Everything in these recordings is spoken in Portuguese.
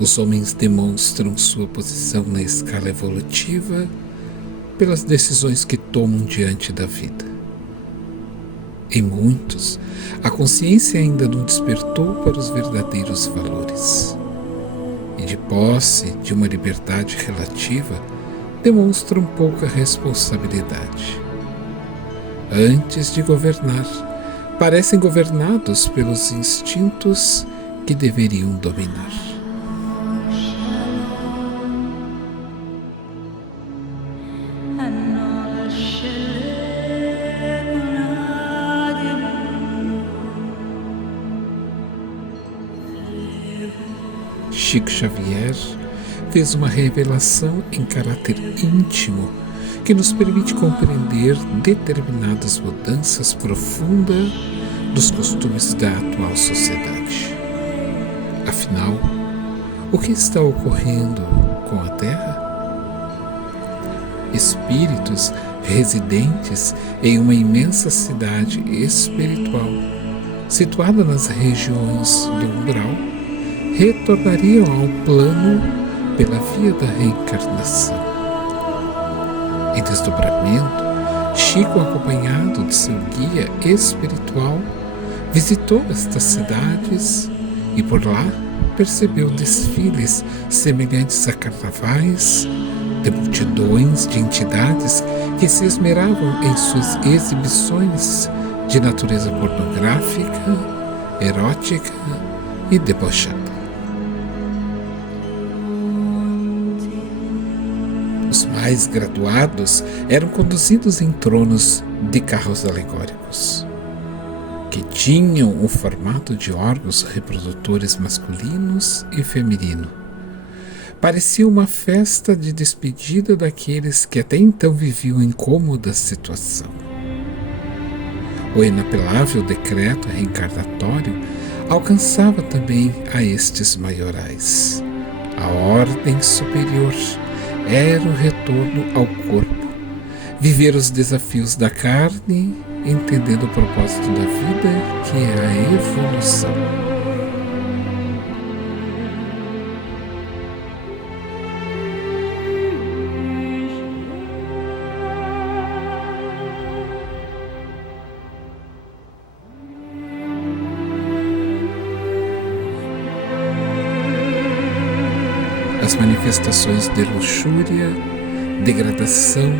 Os homens demonstram sua posição na escala evolutiva pelas decisões que tomam diante da vida. Em muitos, a consciência ainda não despertou para os verdadeiros valores. E de posse de uma liberdade relativa, demonstram pouca responsabilidade. Antes de governar, parecem governados pelos instintos que deveriam dominar. Chico Xavier fez uma revelação em caráter íntimo que nos permite compreender determinadas mudanças profundas dos costumes da atual sociedade. Afinal, o que está ocorrendo com a Terra? Espíritos residentes em uma imensa cidade espiritual, situada nas regiões do umbral, retornariam ao plano pela via da reencarnação. Em desdobramento, Chico, acompanhado de seu guia espiritual, visitou estas cidades e por lá percebeu desfiles semelhantes a carnavais de multidões de entidades que se esmeravam em suas exibições de natureza pornográfica, erótica e debochada. Os mais graduados eram conduzidos em tronos de carros alegóricos, que tinham o formato de órgãos reprodutores masculinos e feminino. Parecia uma festa de despedida daqueles que até então viviam em cômoda situação. O inapelável decreto reencarnatório alcançava também a estes maiorais. A ordem superior era o retorno ao corpo, viver os desafios da carne, entendendo o propósito da vida, que é a evolução. As manifestações de luxúria, degradação,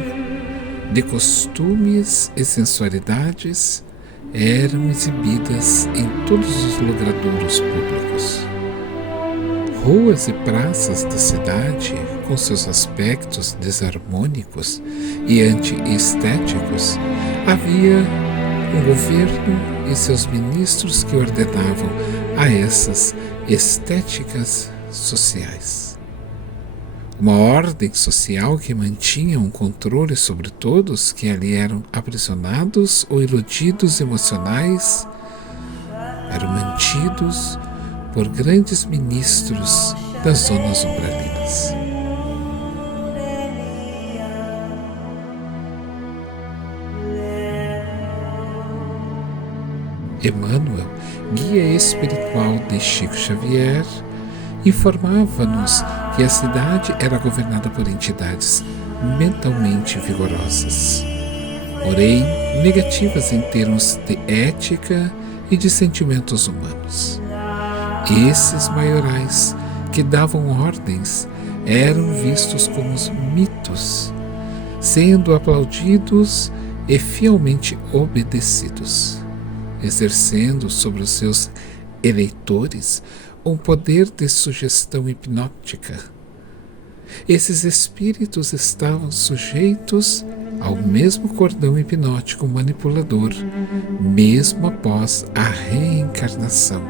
de costumes e sensualidades eram exibidas em todos os logradouros públicos. Ruas e praças da cidade, com seus aspectos desarmônicos e anti-estéticos, havia um governo e seus ministros que ordenavam a essas estéticas sociais. Uma ordem social que mantinha um controle sobre todos que ali eram aprisionados ou iludidos emocionais, eram mantidos por grandes ministros das zonas umbralinas. Emmanuel, guia espiritual de Chico Xavier, informava-nos que a cidade era governada por entidades mentalmente vigorosas, porém negativas em termos de ética e de sentimentos humanos. Esses maiorais que davam ordens eram vistos como os mitos, sendo aplaudidos e fielmente obedecidos, exercendo sobre os seus eleitores um poder de sugestão hipnótica. Esses espíritos estavam sujeitos ao mesmo cordão hipnótico manipulador, mesmo após a reencarnação,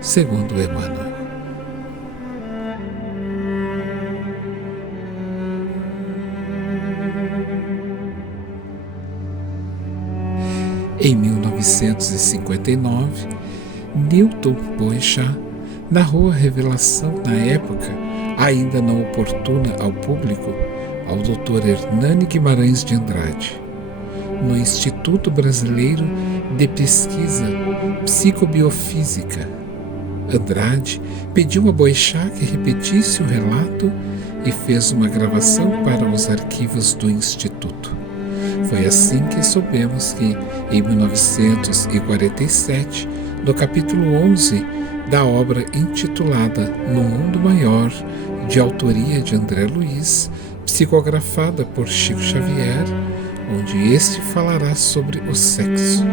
segundo Emmanuel. Em 1959, Newton Boechat narrou a revelação na época, ainda não oportuna ao público, ao Dr. Hernani Guimarães de Andrade, no Instituto Brasileiro de Pesquisa Psicobiofísica, Andrade pediu a Boechat que repetisse o relato e fez uma gravação para os arquivos do Instituto. Foi assim que soubemos que, em 1947, no capítulo 11 da obra intitulada No Mundo Maior, de autoria de André Luiz, psicografada por Chico Xavier, onde este falará sobre o sexo.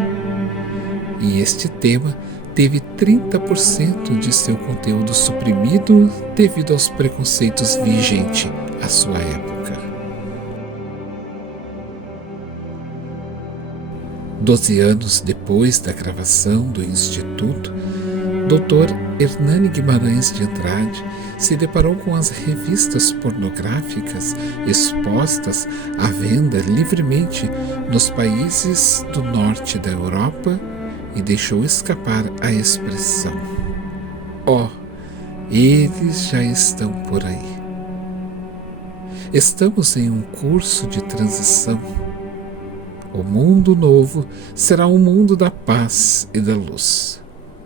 E este tema teve 30% de seu conteúdo suprimido devido aos preconceitos vigentes à sua época. 12 anos depois da gravação do Instituto, Dr. Hernani Guimarães de Andrade se deparou com as revistas pornográficas expostas à venda livremente nos países do norte da Europa e deixou escapar a expressão: "Oh, eles já estão por aí." Estamos em um curso de transição. O mundo novo será um mundo da paz e da luz.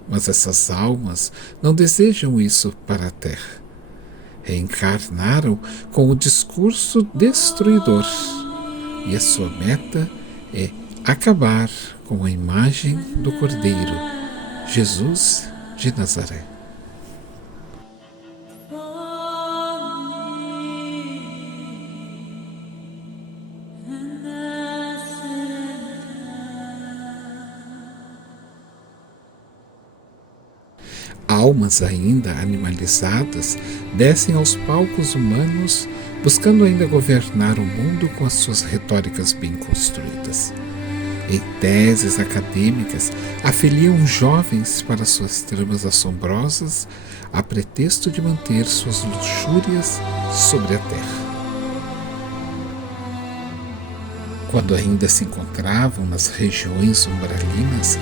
Mas essas almas não desejam isso para a Terra. Reencarnaram com o discurso destruidor, e a sua meta é acabar com a imagem do Cordeiro, Jesus de Nazaré. Almas ainda animalizadas descem aos palcos humanos, buscando ainda governar o mundo com as suas retóricas bem construídas. Em teses acadêmicas, afiliam jovens para suas tramas assombrosas, a pretexto de manter suas luxúrias sobre a terra. Quando ainda se encontravam nas regiões umbralinas,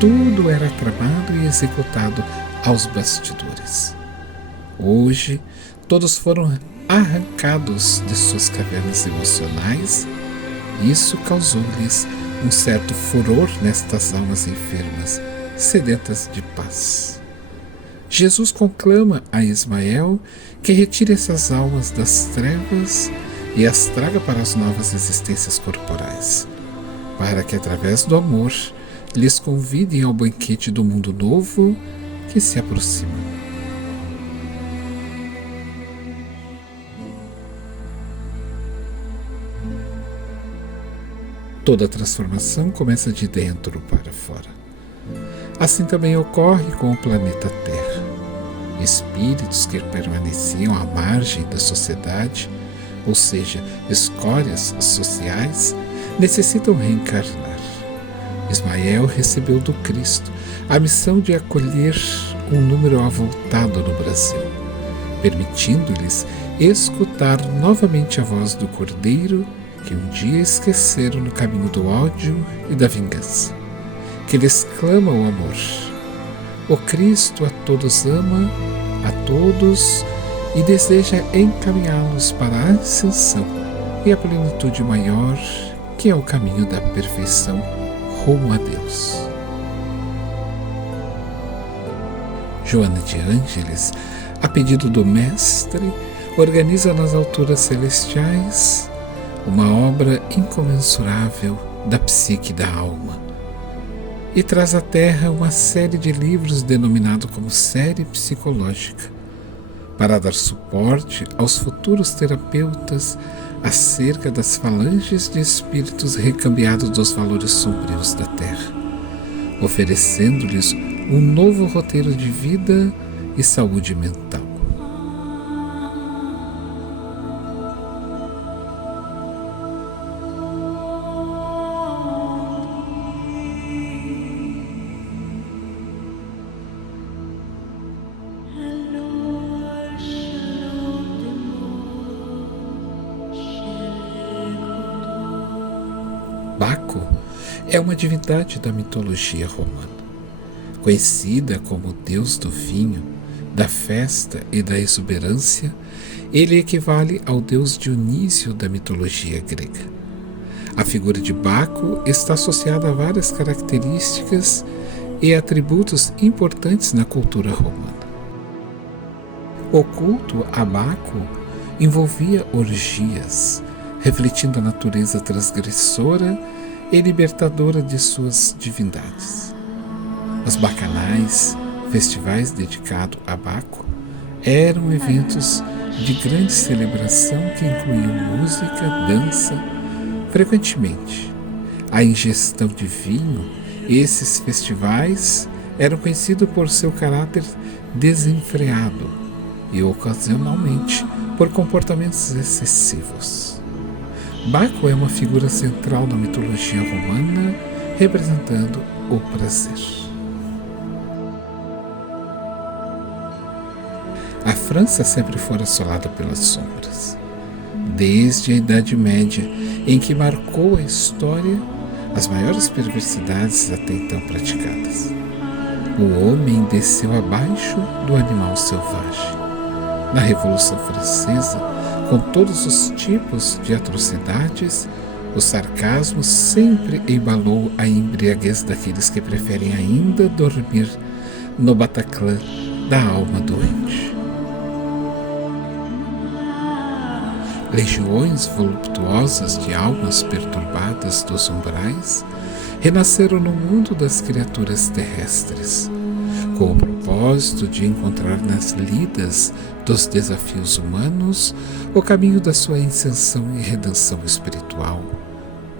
tudo era tramado e executado aos bastidores. Hoje, todos foram arrancados de suas cavernas emocionais, e isso causou-lhes um certo furor nestas almas enfermas, sedentas de paz. Jesus conclama a Ismael que retire essas almas das trevas e as traga para as novas existências corporais, para que, através do amor, lhes convidem ao banquete do mundo novo que se aproxima. Toda transformação começa de dentro para fora. Assim também ocorre com o planeta Terra. Espíritos que permaneciam à margem da sociedade, ou seja, escórias sociais, necessitam reencarnar. Ismael recebeu do Cristo a missão de acolher um número avultado no Brasil, permitindo-lhes escutar novamente a voz do Cordeiro que um dia esqueceram no caminho do ódio e da vingança, que lhes clama o amor. O Cristo a todos ama, a todos, e deseja encaminhá-los para a ascensão e a plenitude maior, que é o caminho da perfeição rumo a Deus. Joana de Ângeles, a pedido do Mestre, organiza nas alturas celestiais uma obra incomensurável da psique da alma e traz à Terra uma série de livros denominado como série psicológica, para dar suporte aos futuros terapeutas acerca das falanges de espíritos recambiados dos valores sombrios da Terra, oferecendo-lhes um novo roteiro de vida e saúde mental. Baco é uma divindade da mitologia romana. Conhecida como o deus do vinho, da festa e da exuberância, ele equivale ao deus Dionísio da mitologia grega. A figura de Baco está associada a várias características e atributos importantes na cultura romana. O culto a Baco envolvia orgias, refletindo a natureza transgressora e libertadora de suas divindades. Os bacanais, festivais dedicados a Baco, eram eventos de grande celebração que incluíam música, dança, frequentemente a ingestão de vinho. Esses festivais eram conhecidos por seu caráter desenfreado e, ocasionalmente, por comportamentos excessivos. Baco é uma figura central na mitologia romana, representando o prazer. A França sempre foi assolada pelas sombras, desde a Idade Média, em que marcou a história as maiores perversidades até então praticadas. O homem desceu abaixo do animal selvagem. Na Revolução Francesa, com todos os tipos de atrocidades, o sarcasmo sempre embalou a embriaguez daqueles que preferem ainda dormir no Bataclan da alma doente. Legiões voluptuosas de almas perturbadas dos umbrais renasceram no mundo das criaturas terrestres, com o propósito de encontrar nas lidas dos desafios humanos o caminho da sua ascensão e redenção espiritual,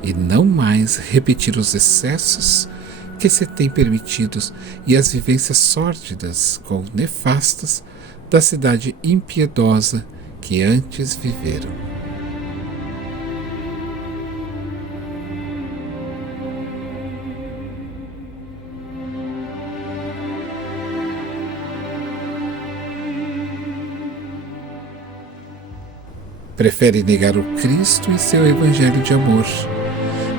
e não mais repetir os excessos que se têm permitidos e as vivências sórdidas ou nefastas da cidade impiedosa que antes viveram. Prefere negar o Cristo e seu evangelho de amor.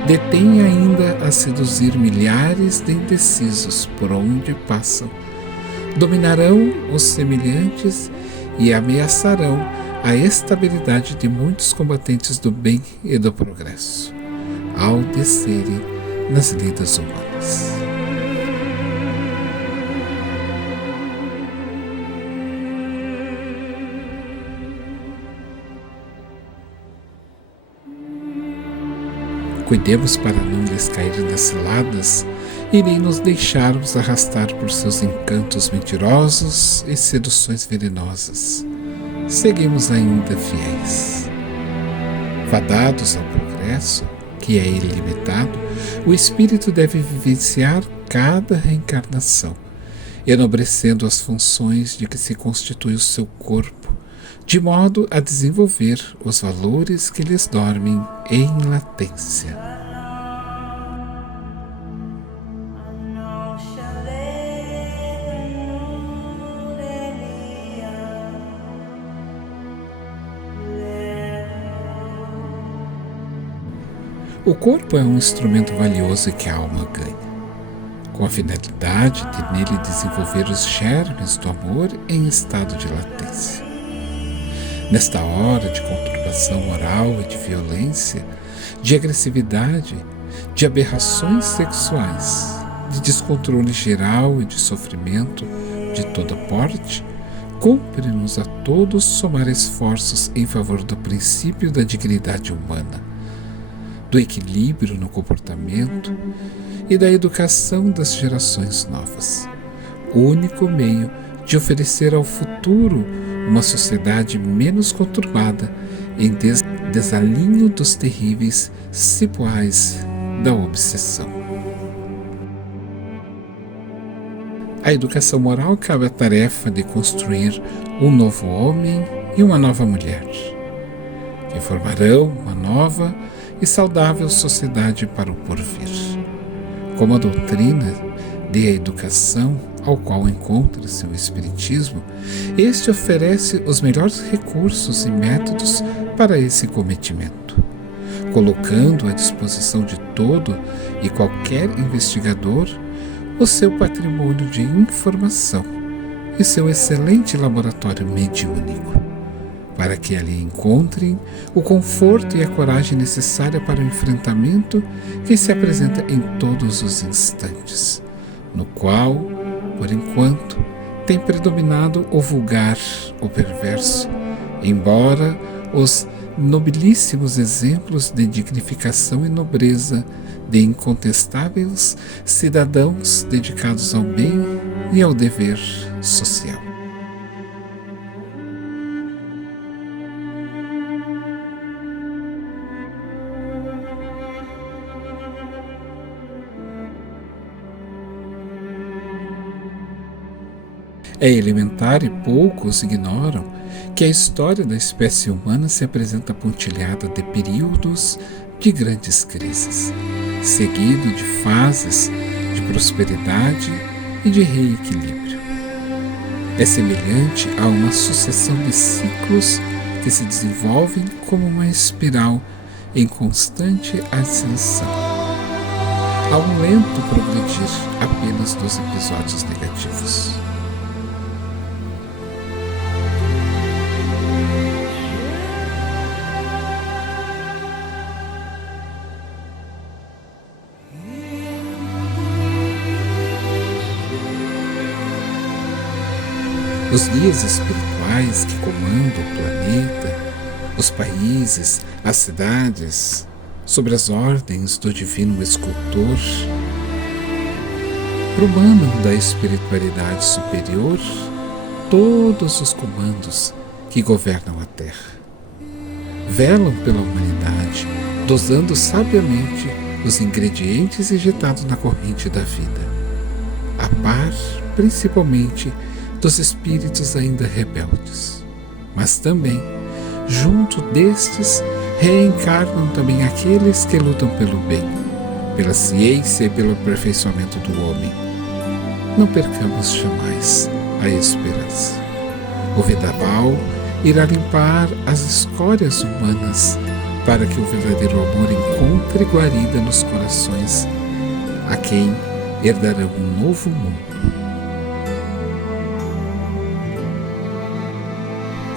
Detém ainda a seduzir milhares de indecisos por onde passam. Dominarão os semelhantes e ameaçarão a estabilidade de muitos combatentes do bem e do progresso, ao descerem nas lidas humanas. Cuidemos para não lhes cair nas ciladas e nem nos deixarmos arrastar por seus encantos mentirosos e seduções venenosas. Seguimos ainda fiéis. Fadados ao progresso, que é ilimitado, o espírito deve vivenciar cada reencarnação, enobrecendo as funções de que se constitui o seu corpo, de modo a desenvolver os valores que lhes dormem em latência. O corpo é um instrumento valioso que a alma ganha, com a finalidade de nele desenvolver os germes do amor em estado de latência. Nesta hora de conturbação moral e de violência, de agressividade, de aberrações sexuais, de descontrole geral e de sofrimento de toda porte, cumpre-nos a todos somar esforços em favor do princípio da dignidade humana, do equilíbrio no comportamento e da educação das gerações novas, o único meio de oferecer ao futuro uma sociedade menos conturbada em desalinho dos terríveis cipoais da obsessão. A educação moral cabe à tarefa de construir um novo homem e uma nova mulher, que formarão uma nova e saudável sociedade para o porvir. Como a doutrina de educação ao qual encontra-se o Espiritismo, este oferece os melhores recursos e métodos para esse cometimento, colocando à disposição de todo e qualquer investigador o seu patrimônio de informação e seu excelente laboratório mediúnico, para que ali encontrem o conforto e a coragem necessária para o enfrentamento que se apresenta em todos os instantes, no qual, por enquanto, tem predominado o vulgar, o perverso, embora os nobilíssimos exemplos de dignificação e nobreza de incontestáveis cidadãos dedicados ao bem e ao dever social. É elementar e poucos ignoram que a história da espécie humana se apresenta pontilhada de períodos de grandes crises, seguido de fases de prosperidade e de reequilíbrio. É semelhante a uma sucessão de ciclos que se desenvolvem como uma espiral em constante ascensão, a um lento progredir apenas dos episódios negativos. Os guias espirituais que comandam o planeta, os países, as cidades, sob as ordens do divino escultor, promanam da espiritualidade superior todos os comandos que governam a Terra. Velam pela humanidade, dosando sabiamente os ingredientes injetados na corrente da vida, a par, principalmente, dos espíritos ainda rebeldes, mas também, junto destes, reencarnam também aqueles que lutam pelo bem, pela ciência e pelo aperfeiçoamento do homem. Não percamos jamais a esperança. O vendaval irá limpar as escórias humanas para que o verdadeiro amor encontre guarida nos corações a quem herdarão um novo mundo.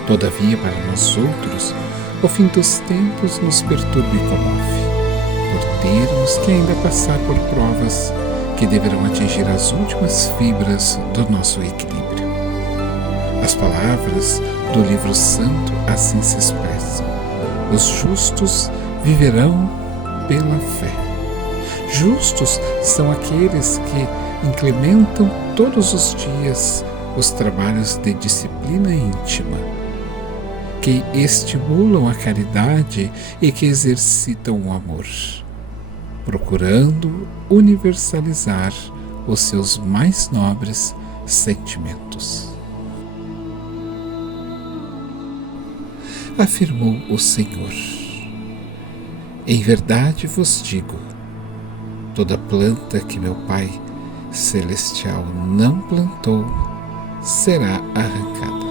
Todavia, para nós outros, o fim dos tempos nos perturba e comove, por termos que ainda passar por provas que deverão atingir as últimas fibras do nosso equilíbrio. As palavras do livro santo assim se expressam: os justos viverão pela fé. Justos são aqueles que implementam todos os dias os trabalhos de disciplina íntima, que estimulam a caridade e que exercitam o amor, procurando universalizar os seus mais nobres sentimentos. Afirmou o Senhor: em verdade vos digo, toda planta que meu Pai Celestial não plantou será arrancada.